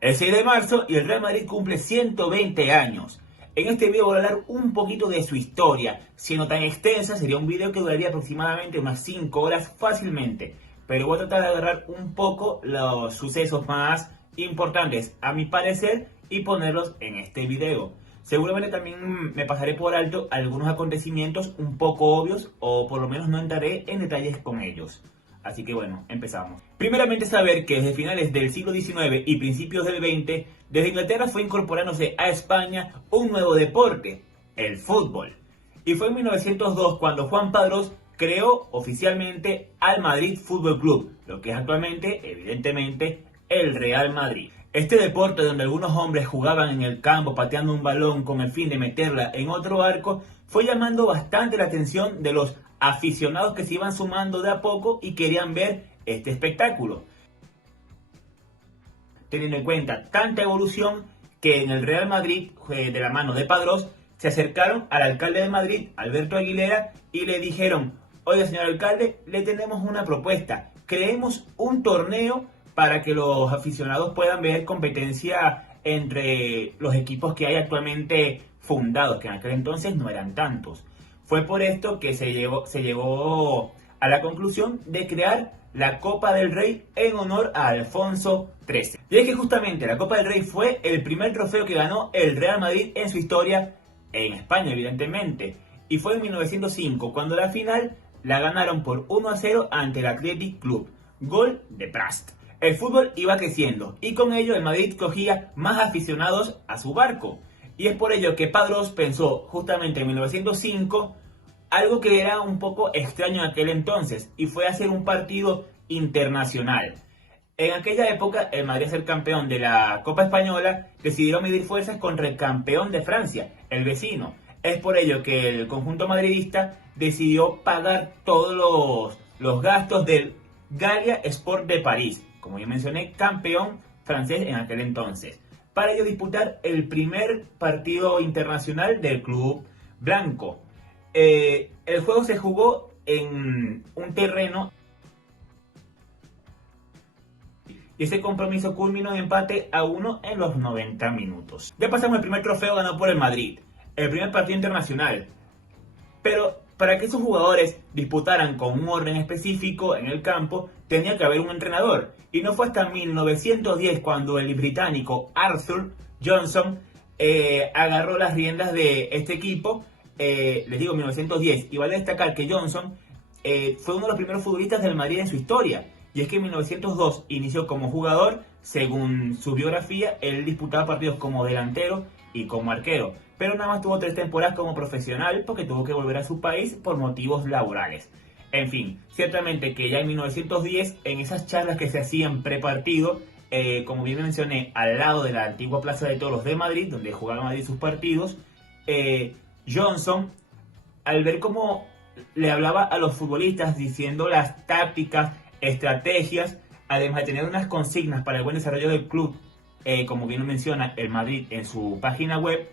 El 6 de marzo y el Real Madrid cumple 120 años. En este video voy a hablar un poquito de su historia. Siendo tan extensa, sería un video que duraría aproximadamente unas 5 horas fácilmente. Pero voy a tratar de agarrar un poco los sucesos más importantes, a mi parecer, y ponerlos en este video. Seguramente también me pasaré por alto algunos acontecimientos un poco obvios, o por lo menos no entraré en detalles con ellos. Así que bueno, empezamos. Primeramente saber que desde finales del siglo XIX y principios del XX, desde Inglaterra fue incorporándose a España un nuevo deporte, el fútbol. Y fue en 1902 cuando Juan Padrós creó oficialmente al Madrid Fútbol Club, lo que es actualmente, evidentemente, el Real Madrid. Este deporte, donde algunos hombres jugaban en el campo pateando un balón con el fin de meterla en otro arco, fue llamando bastante la atención de los aficionados que se iban sumando de a poco y querían ver este espectáculo. Teniendo en cuenta tanta evolución, que en el Real Madrid, de la mano de Padrós, se acercaron al alcalde de Madrid, Alberto Aguilera, y le dijeron: oiga, señor alcalde, le tenemos una propuesta, creemos un torneo para que los aficionados puedan ver competencia entre los equipos que hay actualmente fundados, que en aquel entonces no eran tantos. Fue por esto que se llegó a la conclusión de crear la Copa del Rey en honor a Alfonso XIII. Y es que justamente la Copa del Rey fue el primer trofeo que ganó el Real Madrid en su historia, en España evidentemente. Y fue en 1905 cuando la final la ganaron por 1-0 ante el Athletic Club, gol de Prast. El fútbol iba creciendo y con ello el Madrid cogía más aficionados a su barco. Y es por ello que Padrós pensó justamente en 1905 algo que era un poco extraño en aquel entonces, y fue hacer un partido internacional. En aquella época, el Madrid, ser campeón de la Copa Española, decidieron medir fuerzas contra el campeón de Francia, el vecino. Es por ello que el conjunto madridista decidió pagar todos los gastos del Gallia Sport de París, como ya mencioné, campeón francés en aquel entonces, para ello disputar el primer partido internacional del club blanco. El juego se jugó en un terreno y ese compromiso culminó en empate a 1 en los 90 minutos. Ya pasamos, el primer trofeo ganado por el Madrid, el primer partido internacional. Pero para que esos jugadores disputaran con un orden específico en el campo, tenía que haber un entrenador. Y no fue hasta 1910 cuando el británico Arthur Johnson agarró las riendas de este equipo. Les digo 1910, y vale destacar que Johnson fue uno de los primeros futbolistas del Madrid en su historia. Y es que en 1902 inició como jugador. Según su biografía, él disputaba partidos como delantero y como arquero, pero nada más tuvo 3 temporadas como profesional porque tuvo que volver a su país por motivos laborales. En fin, ciertamente que ya en 1910, en esas charlas que se hacían prepartido, como bien mencioné, al lado de la antigua Plaza de Toros de Madrid, donde jugaba Madrid sus partidos, Johnson, al ver cómo le hablaba a los futbolistas diciendo las tácticas, estrategias, además de tener unas consignas para el buen desarrollo del club, como bien menciona el Madrid en su página web,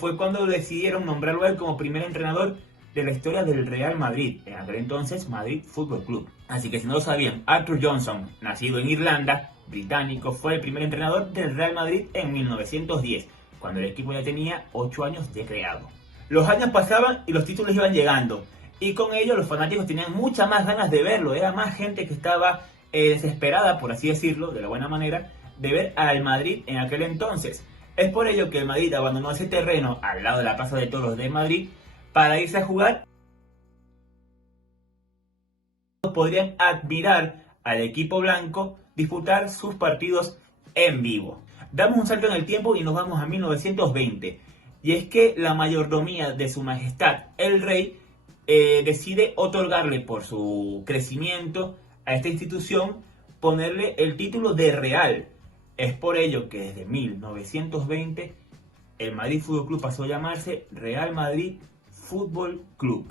fue cuando decidieron nombrarlo a él como primer entrenador de la historia del Real Madrid, en aquel entonces Madrid Fútbol Club. Así que si no lo sabían, Arthur Johnson, nacido en Irlanda, británico, fue el primer entrenador del Real Madrid en 1910, cuando el equipo ya tenía 8 años de creado. Los años pasaban y los títulos iban llegando, y con ello los fanáticos tenían muchas más ganas de verlo. Era más gente que estaba desesperada, por así decirlo, de la buena manera, de ver al Madrid en aquel entonces. Es por ello que el Madrid abandonó ese terreno al lado de la Plaza de Toros de Madrid para irse a jugar. Podrían admirar al equipo blanco disputar sus partidos en vivo. Damos un salto en el tiempo y nos vamos a 1920. Y es que la mayordomía de su majestad el rey decide otorgarle, por su crecimiento a esta institución, ponerle el título de Real. Es por ello que desde 1920 el Madrid Fútbol Club pasó a llamarse Real Madrid Fútbol Club.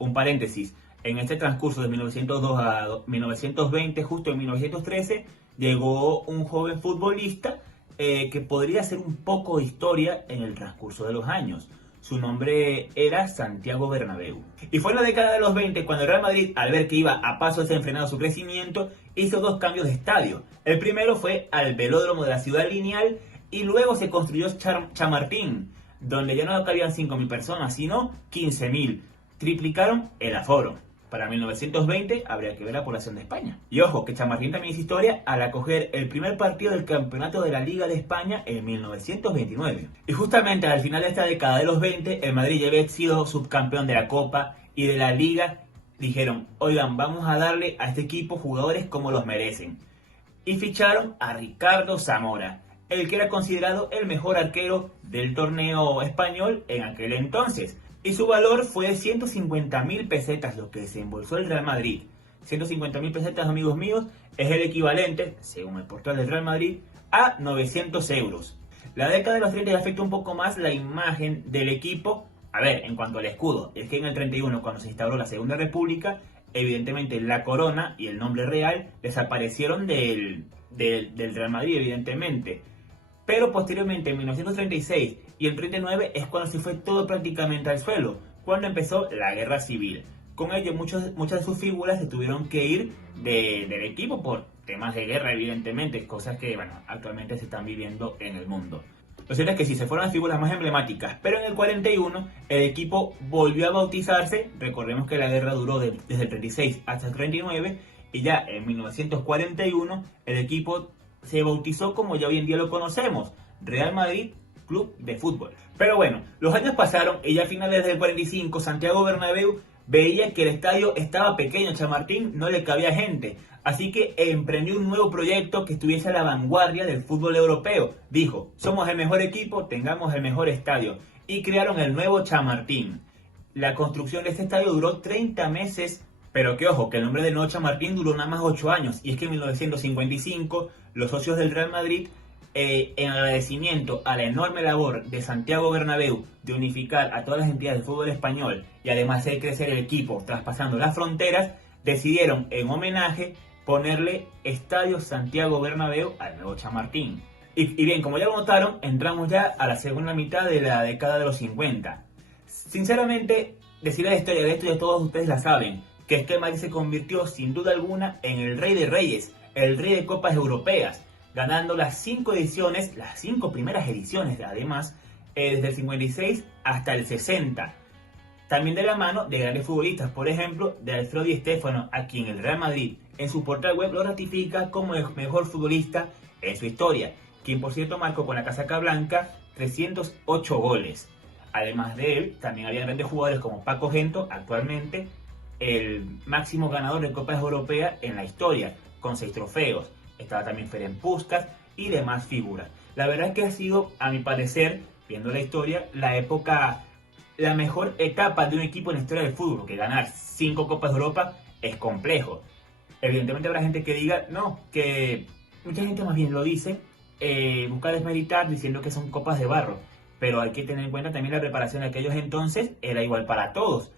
Un paréntesis. En este transcurso de 1902 a 1920, justo en 1913, llegó un joven futbolista que podría hacer un poco de historia en el transcurso de los años. Su nombre era Santiago Bernabéu. Y fue en la década de los 20 cuando el Real Madrid, al ver que iba a paso desenfrenado su crecimiento, hizo dos cambios de estadio. El primero fue al velódromo de la Ciudad Lineal y luego se construyó Chamartín, donde ya no cabían 5.000 personas, sino 15.000. Triplicaron el aforo. Para 1920 habría que ver la población de España. Y ojo, que Chamartín también hizo historia al acoger el primer partido del campeonato de la Liga de España en 1929. Y justamente al final de esta década de los 20, el Madrid ya había sido subcampeón de la Copa y de la Liga. Dijeron, oigan, vamos a darle a este equipo jugadores como los merecen. Y ficharon a Ricardo Zamora, el que era considerado el mejor arquero del torneo español en aquel entonces. Y su valor fue 150.000 pesetas, lo que se embolsó el Real Madrid. 150.000 pesetas, amigos míos, es el equivalente, según el portal del Real Madrid, a 900 euros. La década de los 30 afecta un poco más la imagen del equipo. A ver, en cuanto al escudo, es que en el 31, cuando se instauró la Segunda República, evidentemente la corona y el nombre real desaparecieron del Real Madrid, evidentemente. Pero posteriormente, en 1936 y el 39, es cuando se fue todo prácticamente al suelo, cuando empezó la guerra civil. Con ello, muchas de sus figuras se tuvieron que ir del equipo por temas de guerra, evidentemente, cosas que actualmente se están viviendo en el mundo. Lo cierto es que sí, se fueron las figuras más emblemáticas, pero en el 41 el equipo volvió a bautizarse. Recordemos que la guerra duró desde el 36 hasta el 39, y ya en 1941 el equipo se bautizó como ya hoy en día lo conocemos, Real Madrid Club de Fútbol. Pero bueno, los años pasaron y ya a finales del 45 Santiago Bernabéu veía que el estadio estaba pequeño, Chamartín no le cabía gente, así que emprendió un nuevo proyecto que estuviese a la vanguardia del fútbol europeo. Dijo, somos el mejor equipo, tengamos el mejor estadio, y crearon el nuevo Chamartín. La construcción de este estadio duró 30 meses. Pero que ojo, que el nombre de nuevo Chamartín duró nada más 8 años, y es que en 1955 los socios del Real Madrid, en agradecimiento a la enorme labor de Santiago Bernabéu de unificar a todas las entidades del fútbol español y además de crecer el equipo traspasando las fronteras, decidieron en homenaje ponerle Estadio Santiago Bernabéu al nuevo Chamartín. Y bien, como ya lo notaron, entramos ya a la segunda mitad de la década de los 50. Sinceramente, decir la historia de esto ya todos ustedes la saben, que es que el Madrid se convirtió sin duda alguna en el rey de reyes, el rey de copas europeas, ganando las 5 ediciones, las 5 primeras ediciones además, desde el 56 hasta el 60. También de la mano de grandes futbolistas, por ejemplo, de Alfredo Di Stéfano, a quien el Real Madrid en su portal web lo ratifica como el mejor futbolista en su historia, quien por cierto marcó con la casaca blanca 308 goles. Además de él, también había grandes jugadores como Paco Gento, actualmente el máximo ganador de Copas Europeas en la historia, con 6 trofeos. Estaba también Ferenc Puskás y demás figuras. La verdad es que ha sido, a mi parecer, viendo la historia, la mejor etapa de un equipo en la historia del fútbol, porque ganar 5 Copas de Europa es complejo. Evidentemente habrá gente que diga, no, que mucha gente más bien lo dice, busca desmeritar diciendo que son copas de barro, pero hay que tener en cuenta también la preparación de aquellos entonces, era igual para todos.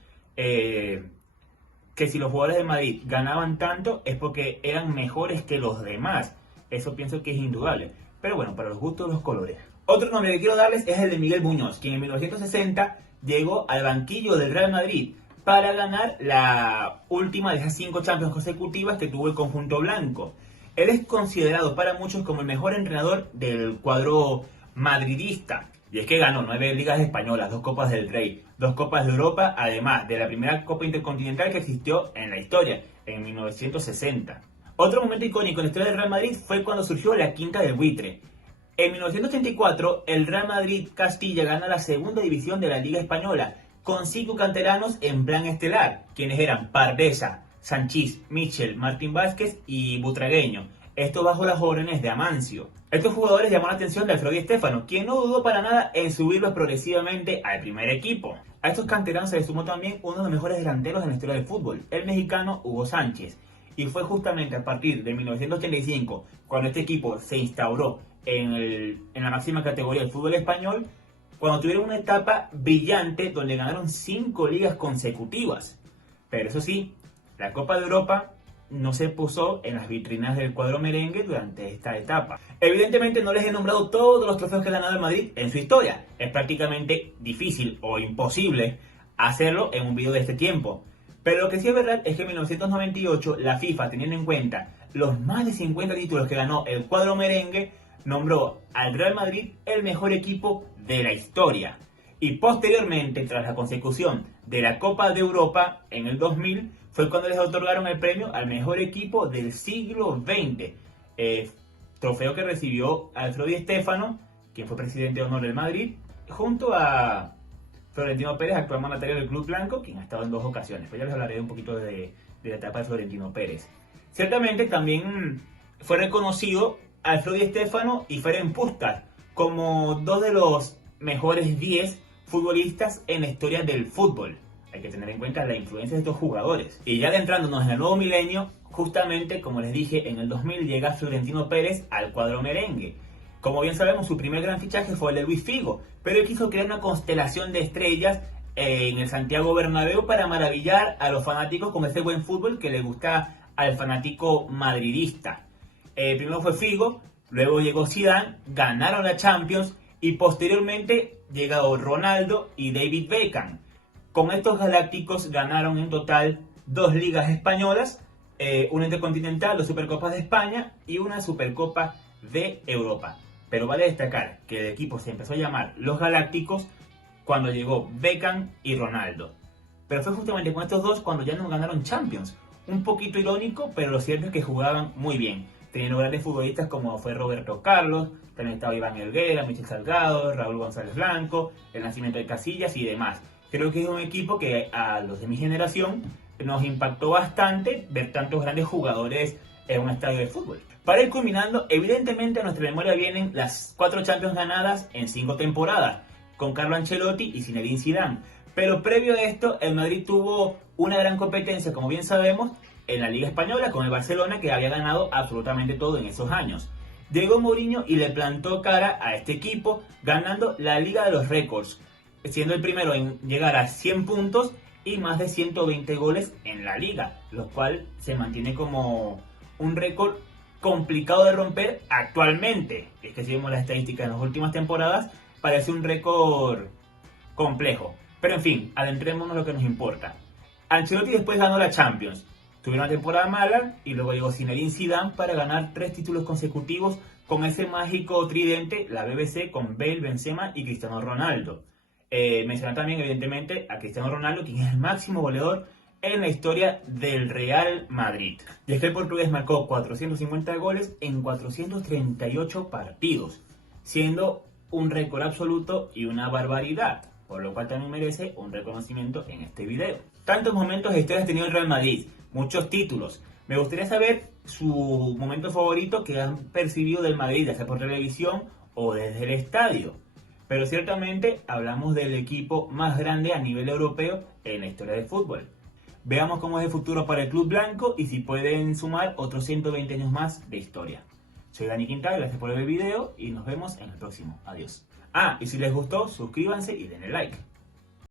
Que si los jugadores de Madrid ganaban tanto es porque eran mejores que los demás. Eso pienso que es indudable. Pero bueno, para los gustos los colores. Otro nombre que quiero darles es el de Miguel Muñoz, quien en 1960 llegó al banquillo del Real Madrid para ganar la última de esas 5 Champions consecutivas que tuvo el conjunto blanco. Él es considerado para muchos como el mejor entrenador del cuadro madridista. Y es que ganó 9 ligas españolas, 2 Copas del Rey, 2 Copas de Europa, además de la primera Copa Intercontinental que existió en la historia, en 1960. Otro momento icónico en la historia del Real Madrid fue cuando surgió la Quinta del Buitre. En 1984, el Real Madrid Castilla gana la segunda división de la Liga Española, con 5 canteranos en plan estelar, quienes eran Pardesa, Sanchís, Michel, Martín Vázquez y Butragueño. Esto bajo las órdenes de Amancio. Estos jugadores llamaron la atención de Alfredo Di Stéfano, quien no dudó para nada en subirlos progresivamente al primer equipo. A estos canteranos se les sumó también uno de los mejores delanteros en la historia del fútbol, el mexicano Hugo Sánchez. Y fue justamente a partir de 1985, cuando este equipo se instauró en la máxima categoría del fútbol español, cuando tuvieron una etapa brillante donde ganaron 5 ligas consecutivas. Pero eso sí, la Copa de Europa no se puso en las vitrinas del cuadro merengue durante esta etapa. Evidentemente no les he nombrado todos los trofeos que ha ganado el Madrid en su historia. Es prácticamente difícil o imposible hacerlo en un video de este tiempo. Pero lo que sí es verdad es que en 1998 la FIFA, teniendo en cuenta los más de 50 títulos que ganó el cuadro merengue, nombró al Real Madrid el mejor equipo de la historia. Y posteriormente, tras la consecución de la Copa de Europa en el 2000, fue cuando les otorgaron el premio al mejor equipo del siglo XX. Trofeo que recibió Alfredo Di Stéfano, quien fue presidente de honor del Madrid, junto a Florentino Pérez, actual mandatario del Club Blanco, quien ha estado en 2 ocasiones. Pues ya les hablaré un poquito de la etapa de Florentino Pérez. Ciertamente también fue reconocido Alfredo Di Stéfano y Ferenc Puskás como 2 de los mejores 10 futbolistas en la historia del fútbol. Hay que tener en cuenta la influencia de estos jugadores. Y ya adentrándonos en el nuevo milenio, justamente como les dije, en el 2000 llega Florentino Pérez al cuadro merengue. Como bien sabemos, su primer gran fichaje fue el de Luis Figo, pero él quiso crear una constelación de estrellas en el Santiago Bernabéu para maravillar a los fanáticos con ese buen fútbol que le gusta al fanático madridista. Primero fue Figo, luego llegó Zidane, ganaron la Champions y posteriormente llegó Ronaldo y David Beckham. Con estos galácticos ganaron en total 2 ligas españolas, una intercontinental, 2 Supercopas de España y una Supercopa de Europa. Pero vale destacar que el equipo se empezó a llamar los Galácticos cuando llegó Beckham y Ronaldo. Pero fue justamente con estos dos cuando ya no ganaron Champions. Un poquito irónico, pero lo cierto es que jugaban muy bien. Teniendo grandes futbolistas como fue Roberto Carlos, también estaba Iván Helguera, Michel Salgado, Raúl González Blanco, el nacimiento de Casillas y demás. Creo que es un equipo que a los de mi generación nos impactó bastante ver tantos grandes jugadores en un estadio de fútbol. Para ir culminando, evidentemente a nuestra memoria vienen las 4 Champions ganadas en 5 temporadas, con Carlo Ancelotti y Zinedine Zidane. Pero previo a esto, el Madrid tuvo una gran competencia, como bien sabemos, en la Liga Española con el Barcelona, que había ganado absolutamente todo en esos años. Llegó Mourinho y le plantó cara a este equipo, ganando la Liga de los Récords, siendo el primero en llegar a 100 puntos y más de 120 goles en la liga, lo cual se mantiene como un récord complicado de romper actualmente. Es que si vemos las estadísticas en las últimas temporadas, parece un récord complejo. Pero en fin, adentrémonos en lo que nos importa. Ancelotti después ganó la Champions. Tuvieron una temporada mala y luego llegó Zinedine Zidane para ganar 3 títulos consecutivos con ese mágico tridente, la BBC, con Bale, Benzema y Cristiano Ronaldo. Mencionar también, evidentemente, a Cristiano Ronaldo, quien es el máximo goleador en la historia del Real Madrid. Y es que el portugués marcó 450 goles en 438 partidos, siendo un récord absoluto y una barbaridad, por lo cual también merece un reconocimiento en este video. Tantos momentos de historia ha tenido el Real Madrid, muchos títulos. Me gustaría saber su momento favorito que han percibido del Madrid, ya sea por televisión o desde el estadio. Pero ciertamente hablamos del equipo más grande a nivel europeo en la historia del fútbol. Veamos cómo es el futuro para el Club Blanco y si pueden sumar otros 120 años más de historia. Soy Dani Quintana, gracias por ver el video y nos vemos en el próximo. Adiós. Y si les gustó, suscríbanse y denle like.